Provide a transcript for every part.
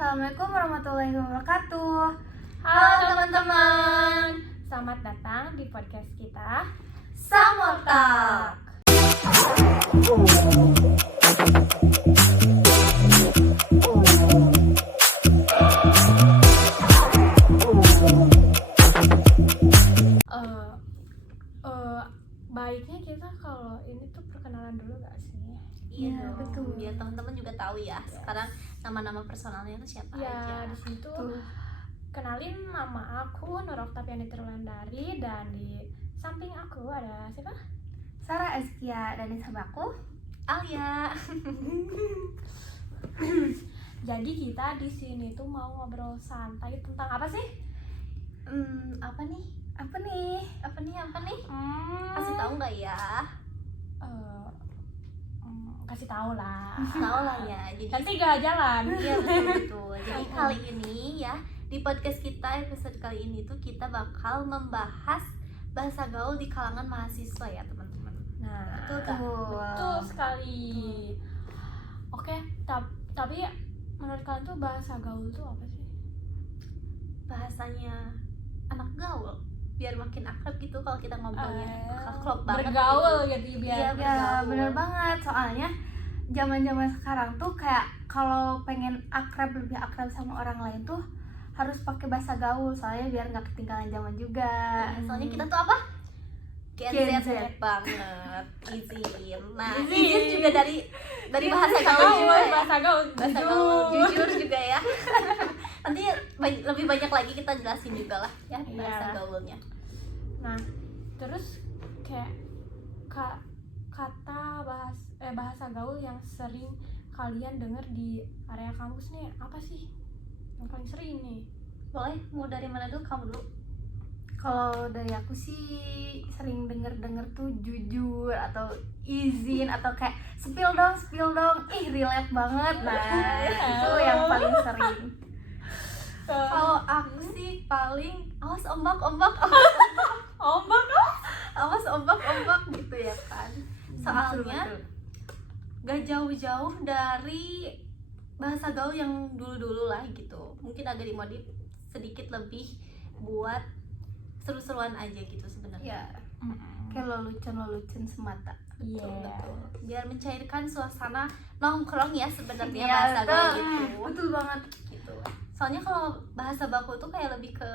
Assalamualaikum warahmatullahi wabarakatuh. Halo teman-teman, selamat datang di podcast kita Samotak. Baiknya kita kalau ini tuh perkenalan dulu gak sih? Iya, betul. Biar teman-teman juga tahu ya. Sekarang nama-nama personalnya itu siapa Ya, aja. di situ kenalin, nama aku Nur Oktaviani Terlandari, dan di samping aku ada siapa? Sarah Eskia dan sahabatku. Alia. Jadi kita di sini tuh mau ngobrol santai tentang apa sih? Apa nih? Apa nih? Kasih tahu nggak ya? Kasih tahu lah. Tahu lah ya. Jadi Nanti gak jalan. iya betul. Jadi kali ini ya di podcast kita episode kali ini tuh kita bakal membahas bahasa gaul di kalangan mahasiswa ya teman-teman. Nah, Betul kan? betul sekali. Oke, tapi menurut kalian tuh bahasa gaul tuh apa sih? Bahasanya anak gaul biar makin akrab gitu kalau kita ngobrolnya klop banget bergaul gitu. gitu biar Iya, Ya bergaul. bener banget, soalnya zaman-zaman sekarang tuh kayak kalau pengen lebih akrab sama orang lain tuh harus pakai bahasa gaul, soalnya biar nggak ketinggalan zaman juga. Soalnya kita tuh apa? Gen Gen Z Z. banget. Izin. Nah, Izin. izin juga dari bahasa gaul gaul, juga ya. bahasa gaul, Bahasa gaul jujur juga ya. Nanti lebih banyak lagi kita jelasin juga lah ya bahasa Iya. gaulnya. Nah, terus kayak kata bahasa gaul yang sering kalian dengar di area kampus nih apa sih? Yang paling sering nih. Boleh mau dari mana dulu? Kamu dulu. Kalau dari aku sih sering denger tuh jujur atau izin atau kayak spill dong, ih relate banget. Nah itu yang paling sering. Kalau aku sih paling awas ombak Ombak awas ombak gitu ya kan. Soalnya Betul. gak jauh-jauh dari bahasa gaul yang dulu-dulu lah gitu. Mungkin agak dimodif sedikit lebih buat seru-seruan aja gitu sebenarnya. Ya, kayak lelucon semata. Iya. Betul. Biar mencairkan suasana nongkrong ya sebenarnya Iya, bahasa gaul betul. gitu. Betul banget. Gitu. Soalnya kalau bahasa baku tuh kayak lebih ke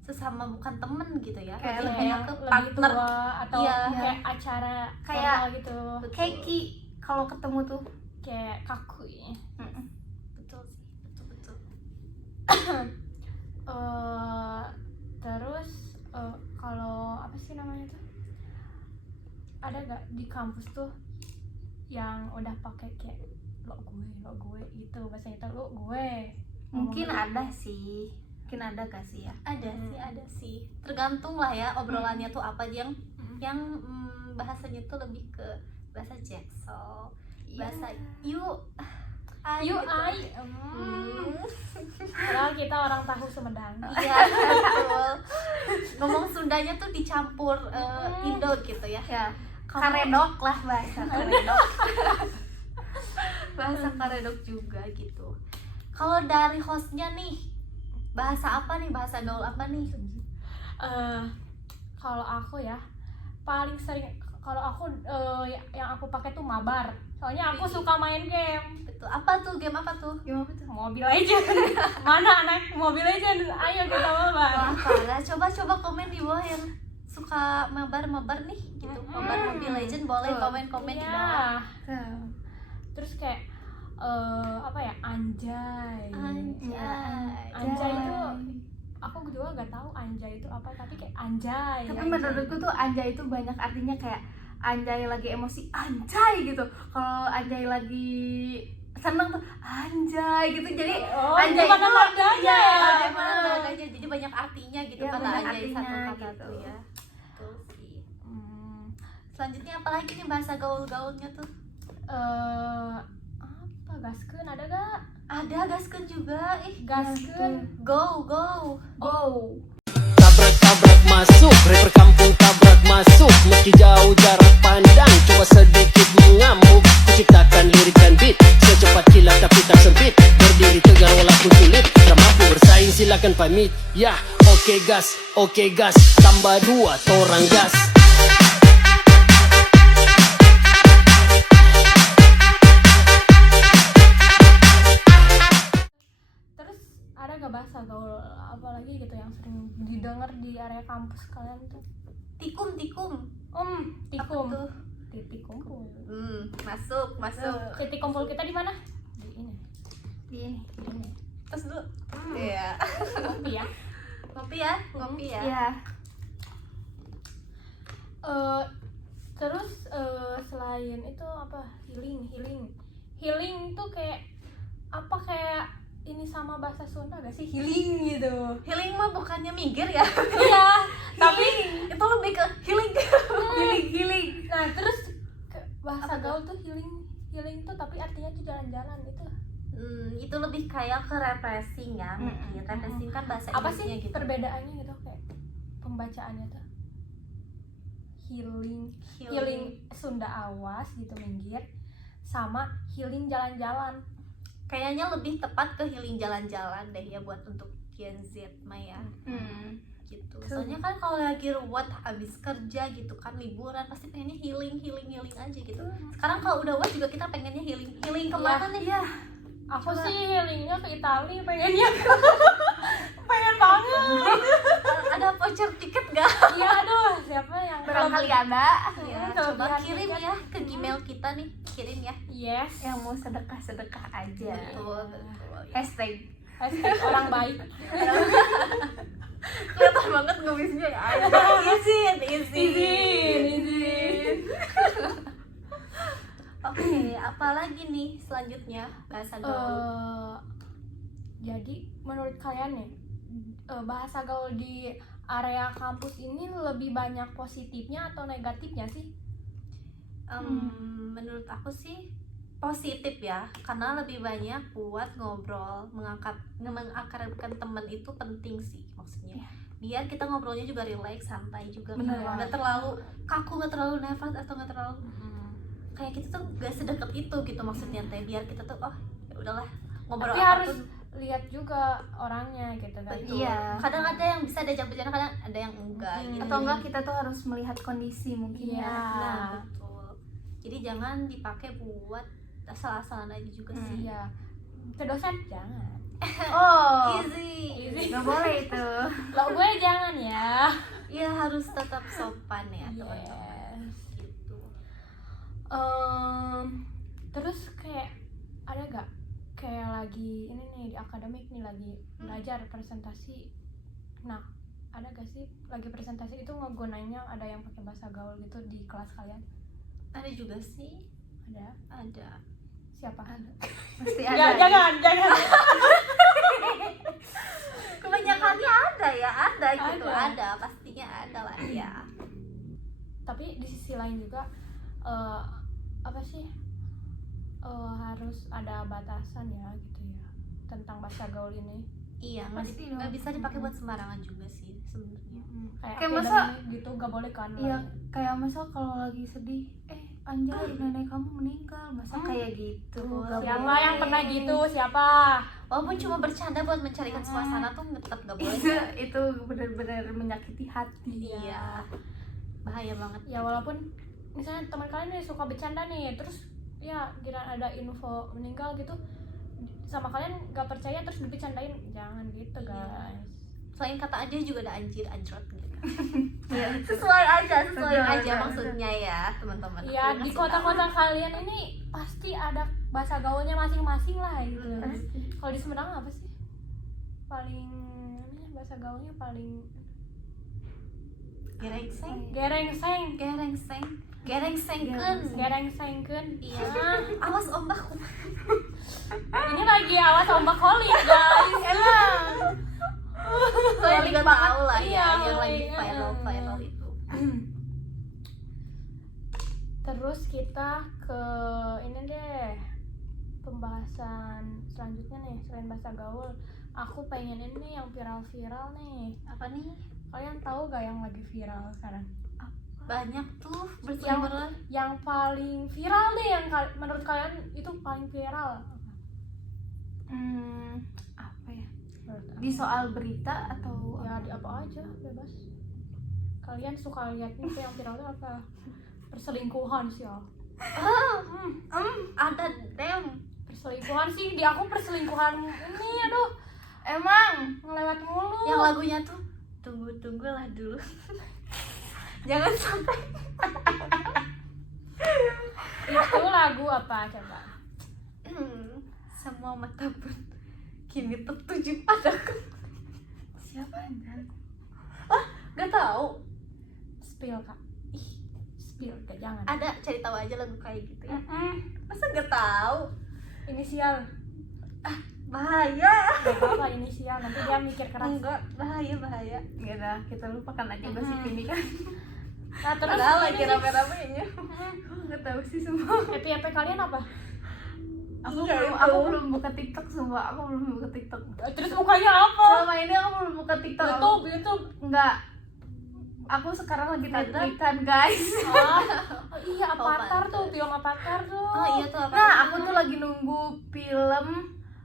sesama bukan temen gitu ya. Kayak lebih lebih kayak ke lebih partner. tua atau Iya. kayak acara Kayak- formal gitu, Betul. Kayak Ki kalau ketemu tuh. kayak kaku ya. Betul sih, betul. Terus kalau apa sih namanya tuh, ada gak di kampus tuh yang udah pakai kayak lo gue gitu, bahasa itu lo gue Mungkin ngomong ada sih. Mungkin ada gak sih ya? Ada sih. Tergantung lah ya obrolannya tuh apa yang bahasanya tuh lebih ke bahasa Jaksel, bahasa you you gitu. I padahal kita orang tahu Sumedang. Iya betul. Ngomong Sundanya tuh dicampur Indo gitu ya. Ya, Kamu- karedok lah bahasa karedok. bahasa karedok juga gitu. Kalau dari hostnya nih, bahasa apa nih, bahasa gaul apa nih? Kalau aku ya paling sering, kalau aku yang aku pakai tuh mabar, soalnya aku suka main game. Betul. Apa tuh, game apa tuh? Gimana tuh? Mobile Legends. Mana anak Mobile Legends? Ayo kita mabar. Wah parah. Coba komen di bawah yang suka mabar nih gitu. Mabar Mobile Legend boleh Betul. komen di Iya. bawah. Tuh. Terus kayak apa ya, anjay. Anjay. Itu aku juga gak tahu anjay itu apa, tapi kayak anjay. Tapi anjay. menurutku tuh anjay itu banyak artinya, kayak anjay lagi emosi anjay gitu. Kalau anjay lagi seneng tuh anjay gitu. Jadi anjay gimana itu nadanya iya, ya? Emang nadanya jadi banyak artinya gitu Iya, kata banyak anjay artinya satu kata gitu. tuh ya. Betul sih. Selanjutnya apalagi nih bahasa gaul-gaulnya tuh? Apa gaskeun ada gak? Ada gaskeun juga. Gaskeun. Go. go. Tabrak masuk, rapper kampung tabrak masuk. Meski jauh jarak pandang, coba sedikit mengamuk. Kuciptakan lirik dan beat, secepat kilat tapi tak sempit. Berdiri tegar akan pamit. Ya, oke gas, tambah 2 torang gas. Terus ada gak bahasa gaul apalagi gitu yang sering didengar di area kampus kalian tuh? Tikum. Tikum. Apa tuh? Titik kumpul. Masuk. Titik kumpul kita di mana? Di ini. Di ini. Terus dulu. Iya. Kopi ya. Ngopi ya. Iya. Terus selain itu apa? Healing tuh kayak apa, kayak ini sama bahasa Sunda gak sih? Healing gitu. Healing mah bukannya minggir ya. Iya, tapi Itu lebih ke healing. Healing. nah terus bahasa Apa tuh? gaul tuh healing tuh tapi artinya tuh jalan-jalan itu. Itu lebih kayak ke refreshing ya mungkin. Refreshing kan bahasa Apa sih Inggrisnya gitu. perbedaannya gitu kayak pembacaannya tuh? Healing Sunda awas gitu minggir sama healing jalan-jalan. Kayaknya lebih tepat ke healing jalan-jalan deh ya buat untuk Gen Z Maya gitu. Soalnya kan kalau lagi ruwet habis kerja gitu kan, liburan pasti pengennya healing aja gitu. Sekarang kalau udah ruwet juga kita pengennya healing kemana nih? Iya. Aku sih healingnya ke Italia pengennya. Pengen banget. Ada voucher tiket gak? Iya aduh, siapa yang Barangkali ada Ya, Kelebihan coba kirim tiket. ya ke Gmail kita nih, kirim ya. Yes. yang mau sedekah aja. Betul. Hashtag. Hashtag orang baik. Kelihatan banget ngewisnya ya. Izin. Oke, apalagi nih selanjutnya bahasa gaul. Jadi menurut kalian nih bahasa gaul di area kampus ini lebih banyak positifnya atau negatifnya sih? Menurut aku sih positif ya, karena lebih banyak buat ngobrol, mengakrabkan teman itu penting sih maksudnya. Biar kita ngobrolnya juga relax, santai juga, Bener nggak terlalu kaku, nggak terlalu nervous atau nggak terlalu kayak kita tuh gak sedekat itu gitu maksudnya teh. Biar kita tuh ya udahlah ngobrol Tapi harus apapun. lihat juga orangnya gitu kan. Betul. Iya. Kadang ada yang bisa diajak bicara, kadang ada yang enggak gitu. Atau enggak kita tuh harus melihat kondisi mungkin Iya. ya. Nah, betul. Jadi jangan dipakai buat asal-asalan aja juga sih. Iya. Ke dosen jangan. Oh. Easy. Nggak boleh itu. Lo gue jangan ya. Iya, harus tetap sopan ya, teman-teman. Yes. Gitu. Terus kayak ada gak kayak lagi ini nih di akademik nih lagi belajar presentasi. Nah, ada gak sih lagi presentasi itu ngegunainnya ada yang pakai bahasa gaul gitu di kelas kalian? Ada juga sih. Ada. Ada. Siapa? Pasti Ya, ada. jangan. Kebanyakannya ada ya, ada gitu. Ada. Ada, pastinya ada lah ya. Tapi di sisi lain juga apa sih harus ada batasan ya gitu ya tentang bahasa gaul ini. Iya, Pasti nggak dong. bisa dipakai buat sembarangan juga sih sebenarnya. Kayak Kayak akademik masa- gitu gak boleh kan? Iya, kayak misal kalau lagi sedih, anjay nenek kamu meninggal, masa kayak gitu. Nggak Siapa boleh. yang pernah gitu? Siapa? Walaupun cuma bercanda buat mencarikan suasana tuh tetap nggak boleh. Itu benar-benar menyakiti hati. Iya, bahaya banget. Ya walaupun misalnya teman kalian nih suka bercanda nih, terus ya kira ada info meninggal gitu sama kalian gak percaya terus dibercandain, jangan gitu guys. Selain kata aja juga ada anjir, anjrot gitu. Iya. Sesuai aja Betul. maksudnya ya teman-teman. Ya Aku di ngasih kota-kota kalian ini pasti ada bahasa gaulnya masing-masing lah gitu. tahu. Kalau di Sumedang apa sih? Paling ini bahasa gaulnya paling Gerengseng, gerengseng, gerengsengkeun. gerengsengkeun. Iya. Awas ombak. Ini lagi awas ombak holik guys. Kalian juga tahu lah Iya, ya yang lagi holik. viral itu. Terus kita ke ini deh pembahasan selanjutnya nih selain bahasa gaul. Aku pengen ini yang viral-viral nih. Apa nih? Kalian tahu gak yang lagi viral sekarang? Banyak tuh Yang bersumber. yang paling viral nih yang menurut kalian itu paling viral. Apa ya? Menurut Di soal berita atau Ya di apa aja bebas. Kalian suka liatnya tuh yang viral tuh apa? Perselingkuhan sih ya. Ada damn. Perselingkuhan sih, di aku perselingkuhan ini aduh emang ngelewat mulu. Yang lagunya tuh tunggulah dulu. Jangan sampai. Itu lagu apa coba? Semua mata pun kini tertuju padaku. siapa anjir? Gak tahu. Spill kak. Ih, spill kak jangan. Ada, cari tahu aja lagu kayak gitu ya. Mm-mm. Masa gak tahu? Inisial. Bahaya. Gak apa-apa inisial, nanti dia mikir keras. Enggak, bahaya. Ya udah, kita lupakan aja gosip ini kan. Nah terus Padahal ini lagi nih, rame-ramenya. Nggak tahu sih semua. FYP kalian apa? Iya, Aku itu. belum buka TikTok semua. Aku belum buka TikTok. Terus mukanya apa? Selama ini aku belum buka TikTok. YouTube. Enggak. Aku sekarang lagi Instagram. Netflixan guys. Oh iya, Avatar pantes. tuh, film Avatar tuh. Oh iya tuh apa? Nah, aku tuh lagi nunggu film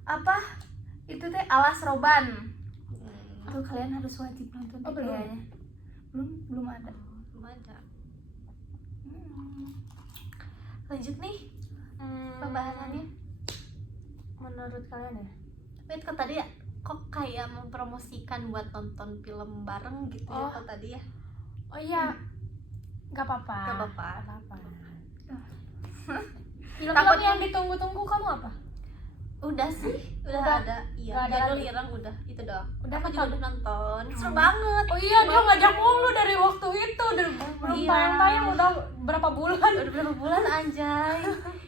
apa? Itu teh Alas Roban. Tuh kalian harus wajib nonton Oh, tuh belum? kayaknya. Belum ada. Belum ada. Hmm. Lanjut nih pembahasannya. Menurut kalian ya? Wait, kok tadi ya? Kok kayak mempromosikan buat nonton film bareng gitu ya Oh. kok tadi ya? Oh iya, nggak apa-apa. Gak apa-apa. Nggak apa-apa. Takut- Film-film yang ditunggu-tunggu kamu apa? Udah sih, udah Udah. ada. Iya, Nggak ada Jadul lagi? Irang udah, itu doang. Udah Aku nonton? juga udah nonton. Seru banget. Oh iya, dia ngajak mulu dari waktu itu, dan belum Iya. tayang-tayang udah berapa bulan. Udah berapa bulan anjay.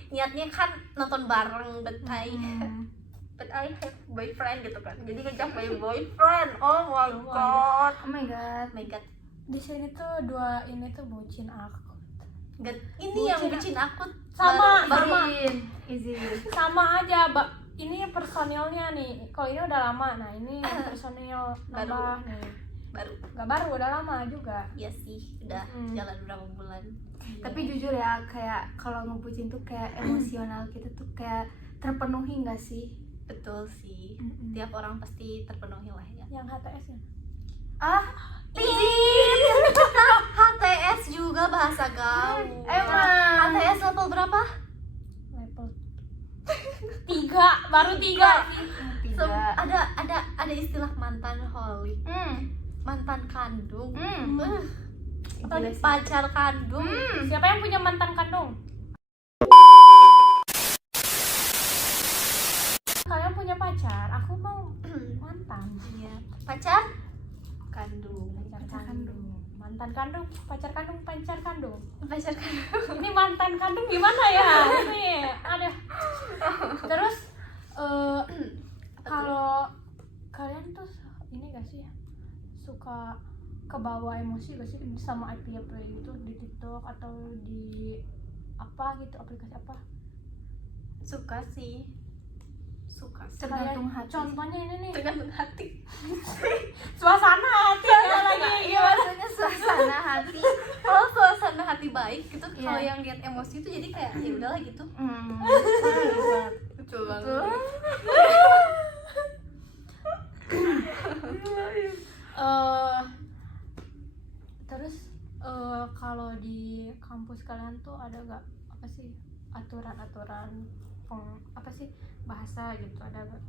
Niatnya kan nonton bareng, but I have boyfriend gitu kan. Jadi ngajak my boyfriend. Oh my god. Oh my god. Oh my god. Di sini tuh dua ini tuh bucin aku. Ini yang bucin aku Sama, baru sama. Izin. Sama aja, ini personilnya nih. Kalau ini udah lama, nah ini personil Baru. nambah nih. baru. Gak baru, udah lama juga. Iya sih, udah jalan berapa bulan. Tapi jujur ya, kayak kalau ngebucin tuh kayak emosional kita tuh kayak terpenuhi nggak sih? Betul sih. Tiap orang pasti terpenuhi lah ya. Yang HTS ya? Ah, Izin. HTS juga bahasa gaul. Emang. HTS level berapa? Level 3, baru 3. tidak. Ada istilah mantan holy, mantan kandung, Gila sih. pacar kandung. Siapa yang punya mantan kandung? Kalian punya pacar? Aku mau mantan. Iya. Pacar kandung. Pacar kandung. Mantan kandung, pacar kandung, pacar kandung. Pacar kandung. Ini mantan kandung gimana ya? Ini ada. Terus kalau kalian tuh ini gak sih suka kebawa emosi gak sih sama IP itu di TikTok atau di apa gitu, aplikasi apa? Suka sih. Suka sih. Tergantung Kayak hati. Contohnya ini nih, Tergantung hati. suasana hati ya lagi. Iya, maksudnya suasana hati. Kalau suasana hati baik gitu, kalau Iya. yang lihat emosi itu jadi kayak ya udahlah gitu. Betul banget. Betul. Terus kalau di kampus kalian tuh ada gak apa sih aturan-aturan apa sih bahasa gitu, ada gak?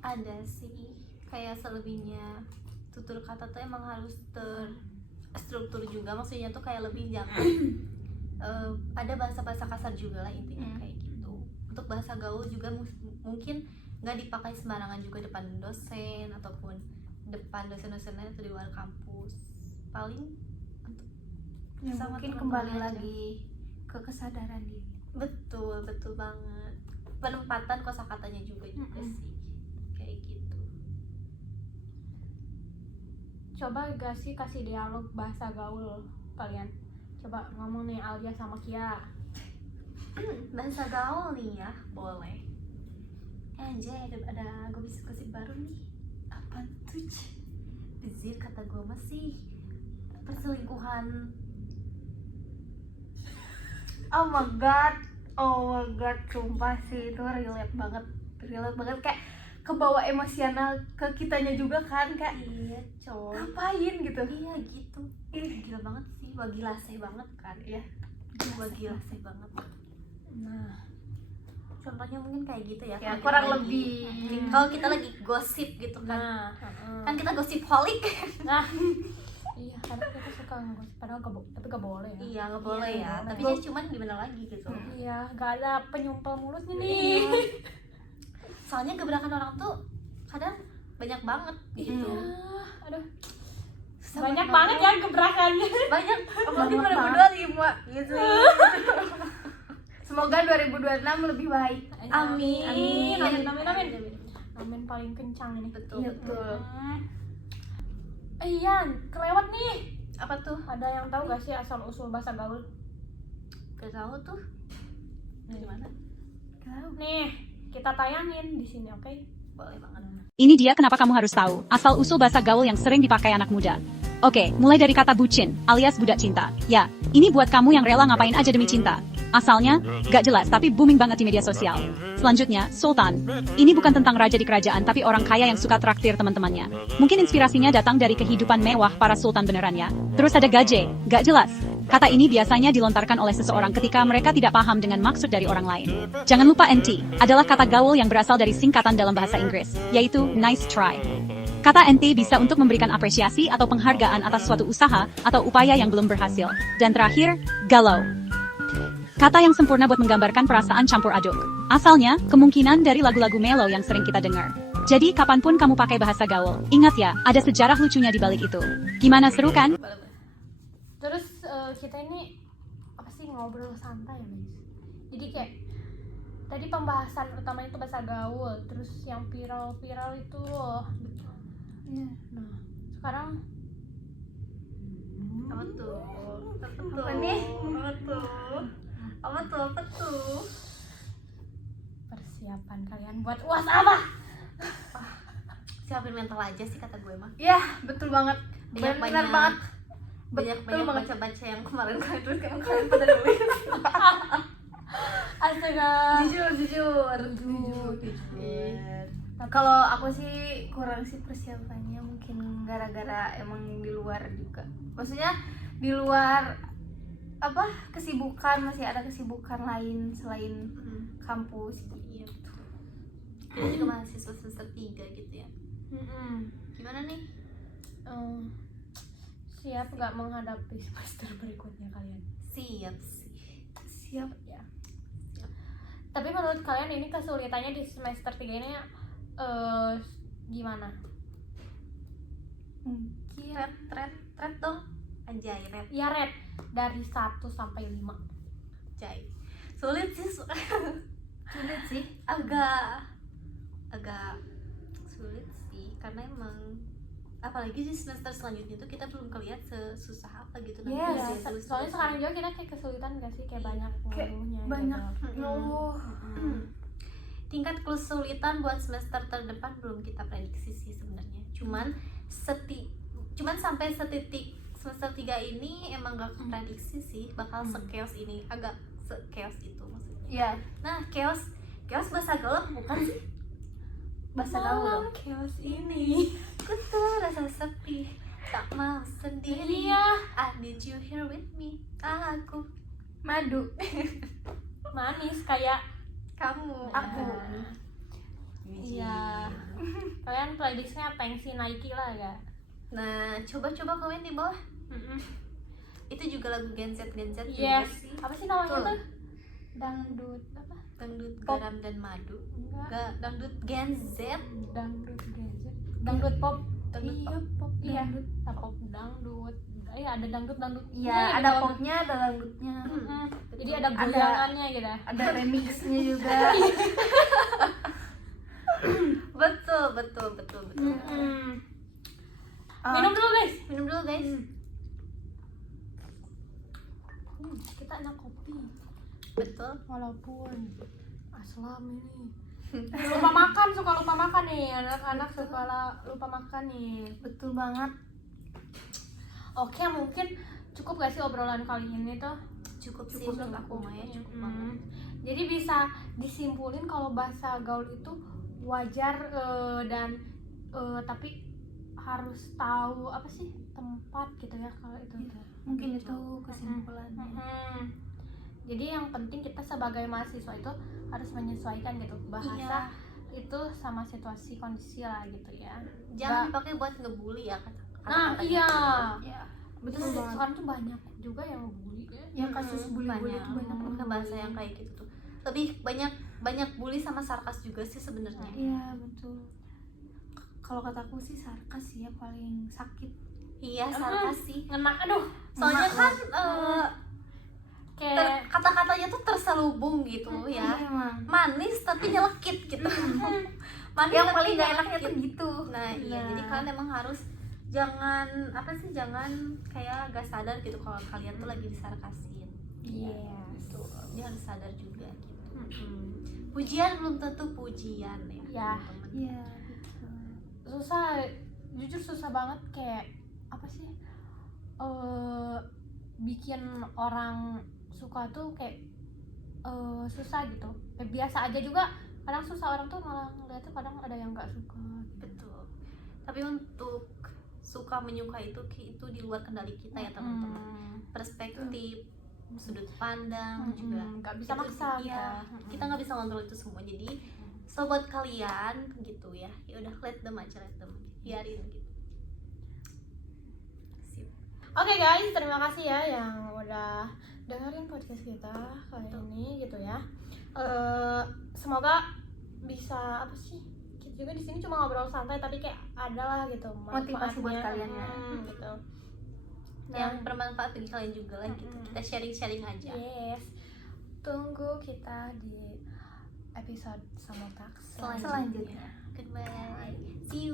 Ada sih, kayak selebihnya tutur kata tuh emang harus terstruktur juga, maksudnya tuh kayak lebih jangan ada bahasa-bahasa kasar juga lah intinya kayak gitu. Untuk bahasa gaul juga mungkin nggak dipakai sembarangan juga depan dosen ataupun depan dosen-dosennya atau di luar kampus. Paling untuk Ya, sama mungkin teman-teman kembali aja. lagi ke kesadaran diri. betul banget, penempatan kosakatanya juga sih kayak gitu. Coba gak sih kasih dialog bahasa gaul kalian? Coba ngomong nih Alia sama Kia. Bahasa gaul nih ya, boleh. Anjay, ada gosip baru nih. Apa tuh? Bezir kata gue masih perselingkuhan. Oh my god, sumpah sih itu relate banget kayak kebawa emosional ke kitanya juga kan, kayak Iya coy, ngapain gitu. iya gitu. Gila banget sih, wagilaseh banget kan. Iya. Wagilaseh banget. Nah, Contohnya mungkin kayak gitu ya, Ya, kalau kurang kita lagi- lebih. kalau kita lagi gosip gitu kan. nah, Kan kita gosip holic. nah, iya kadang kita suka ngegosip padahal tapi gak boleh ya. Iya nggak boleh Iya, ya, nggak tapi boleh. ya cuman gimana lagi gitu. Iya, gak ada penyumpal mulutnya nih. Iya. Soalnya gebrakan orang tuh kadang banyak banget gitu. Ah, aduh, Susah banyak banget ya gebrakannya. Banyak, apalagi Banyak 2025 gitu. Semoga 2026 lebih baik. Amin. Amin, amin, amin, amin. Amin paling kencang ini. Betul, Iya, betul. Iya, kelewat nih. Apa tuh? Ada yang tahu gak sih asal usul bahasa gaul? Gak tahu tuh. Dari mana? Nih, kita tayangin di sini, oke? Boleh banget. Ini dia kenapa kamu harus tahu, asal-usul bahasa gaul yang sering dipakai anak muda. Oke, mulai dari kata bucin, alias budak cinta. Ya, ini buat kamu yang rela ngapain aja demi cinta. Asalnya, gak jelas tapi booming banget di media sosial. Selanjutnya, sultan. Ini bukan tentang raja di kerajaan tapi orang kaya yang suka traktir teman-temannya. Mungkin inspirasinya datang dari kehidupan mewah para sultan beneran ya. Terus ada gaje, gak jelas. Kata ini biasanya dilontarkan oleh seseorang ketika mereka tidak paham dengan maksud dari orang lain. Jangan lupa NT, adalah kata gaul yang berasal dari singkatan dalam bahasa Inggris, yaitu nice try. Kata NT bisa untuk memberikan apresiasi atau penghargaan atas suatu usaha atau upaya yang belum berhasil. Dan terakhir, galau. Kata yang sempurna buat menggambarkan perasaan campur aduk. Asalnya, kemungkinan dari lagu-lagu mellow yang sering kita dengar. Jadi, kapanpun kamu pakai bahasa gaul, ingat ya, ada sejarah lucunya di balik itu. Gimana, seru kan? Terus kita ini apa sih ngobrol santai ya guys. Jadi kayak tadi pembahasan utama itu bahasa gaul, terus yang viral-viral itu Iya. nah sekarang Apa tuh? Apa tuh? Apa nih? Apa tuh? Apa tuh? Apa tuh? persiapan kalian buat UAS apa? Siapin mental aja sih kata gue mah. Ya, betul banget. Benar Banyak-banyak. banget. Banyak Betul banget. baca-baca yang kemarin terus kayak kalian pada nulis. Astaga. Jujur. Kalau aku sih kurang sih persiapannya, mungkin gara-gara emang di luar juga. Maksudnya di luar apa kesibukan, masih ada kesibukan lain selain kampus. Iya betul. Kita juga mahasiswa semester 3 gitu ya. Gimana nih? Siap nggak menghadapi semester berikutnya kalian? Siap sih. Siap. Ya. Tapi menurut kalian ini kesulitannya di semester 3 ini gimana? Mungkin Red dong. Anjay, red. Ya Red, dari 1 sampai 5. Anjay. Sulit sih. sulit sih. agak sulit sih karena emang apalagi di semester selanjutnya tuh kita belum kelihatan sesusah apa gitu nanti Yes. ujian Ya, tulis soalnya terus. sekarang juga kita kayak kesulitan gak sih? Kayak banyak Kayak ngeluhnya banyak gitu. ngeluh. Tingkat kesulitan buat semester terdepan belum kita prediksi sih sebenarnya. Cuman sampai setitik semester 3 ini emang gak prediksi sih bakal se-chaos ini, agak se-chaos itu maksudnya. Ya, Nah, chaos bahasa gaul bukan sih? bahasa gaul. Malam chaos ini. Ku tuh rasa sepi, tak mau sendiri. Iya, I need you here with me. Aku, Madu. manis kayak kamu, Aku. iya. Kalian prediksinya Pengsi Nike lah ya. Nah, coba-coba komen di bawah. Itu juga lagu Gen Z juga Yes. sih. Apa sih namanya Betul. tuh? Dangdut apa? Dangdut Pop. garam dan madu. Enggak. Dangdut Gen Z. Dangdut gadget. Dangdut pop. Dangdut Iya, pop. pop. Iya, pop dangdut. Iya, ada dangdut. Iya, ada popnya, ada dangdutnya. Jadi ada goyangannya gitu. Ada remixnya juga. Betul. Minum dulu guys. Minum dulu guys. Kita enak kopi. Betul. Walaupun aslam ini lupa makan, suka lupa makan nih anak-anak, suka lupa makan nih. Betul banget. Oke, mungkin cukup gak sih obrolan kali ini tuh? Cukup sih Cukup menurut aku mah ya, cukup banget. Jadi bisa disimpulin kalau bahasa gaul itu wajar dan tapi harus tahu apa sih tempat gitu ya kalau itu tuh. Mungkin itu kesimpulannya. Jadi yang penting kita sebagai mahasiswa itu harus menyesuaikan gitu bahasa itu sama situasi kondisi lah gitu ya. Jangan dipakai buat ngebully ya Nah iya, Ya, betul betul banget. banget. Sekarang tuh banyak juga yang ngebully ya. Yang kasus bully-bully itu banyak pakai bahasa yang kayak gitu tuh. Lebih banyak bully sama sarkas juga sih sebenarnya. Iya betul. Kalau kataku sih sarkas ya paling sakit. Iya, sarkas sih. Ngena, aduh, Soalnya Ngena kan kayak kata-katanya tuh terselubung gitu ya. Emang. Manis tapi nyelekit gitu. Manis Yang tapi paling gak enaknya nyelekit. tuh gitu. Nah, iya, Nah. jadi kalian emang harus jangan kayak gak sadar gitu kalau kalian tuh lagi disarkasin. yes. Dia harus sadar juga gitu. Pujian belum tentu pujian ya. Ya. teman-teman. Iya betul. Susah, jujur susah banget kayak apa sih bikin orang suka tuh kayak susah gitu. Biasa aja juga kadang susah, orang tuh malah ngeliatnya kadang ada yang nggak suka gitu. Betul. Tapi untuk suka menyukai itu di luar kendali kita ya teman-teman. Perspektif, sudut pandang juga nggak bisa itu maksa iya, kita nggak bisa ngontrol itu semua. Jadi sobat kalian gitu ya udah let them biarin gitu. Sip. Oke guys, terima kasih ya yang udah dengerin podcast kita kali ini gitu ya. Semoga bisa apa sih? Kita juga di sini cuma ngobrol santai tapi kayak ada lah gitu Motivasi buat manfaatnya. kalian ya. Gitu. Yang bermanfaat bagi kalian juga lah gitu. Kita sharing aja. Yes. Tunggu kita di episode Samotaks Selanjutnya. Goodbye. See you.